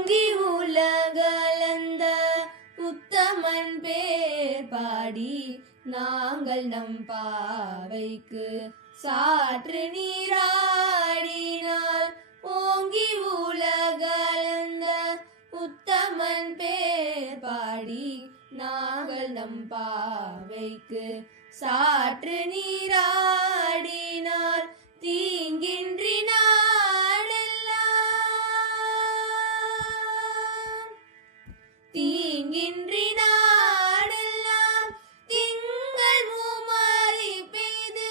ஓங்கி உலகளந்த உத்தமன் பேர் பாடி நாங்கள் நம் பாவைக்கு சாற்று நீராடினால் ஓங்கி உலகளந்த உத்தமன் பேர் பாடி நாங்கள் நம் பாவைக்கு சாற்று நீராடினால் தீங்கின்றி தீங்கின்றி நாடெல்லாம் திங்கள் மூமாரி பெய்து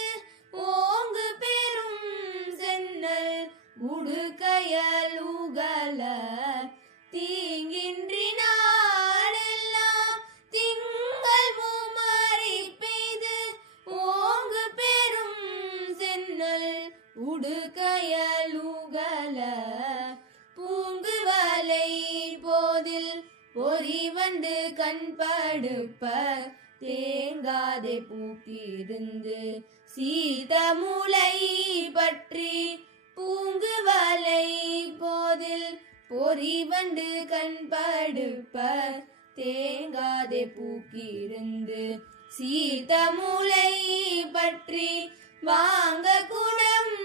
ஓங்கு பெரும் சென்னல் உடுக்கையல் உகல தீங்கின்றி நாடெல்லாம் திங்கள் மூமாரி பெய்து ஓங்கு பெரும் சென்னல் உடுக்கையல் உகல பூங்குவலை போதில் பொறிவண்டு கண்படுப்ப தேங்காதே பூக்கிருந்து சீத முளை பற்றி பூங்குவலை போதில் பொறிவண்டு கண்படுப்ப தேங்காதே பூக்கிருந்து சீத முளை பற்றி வாங்க குடம்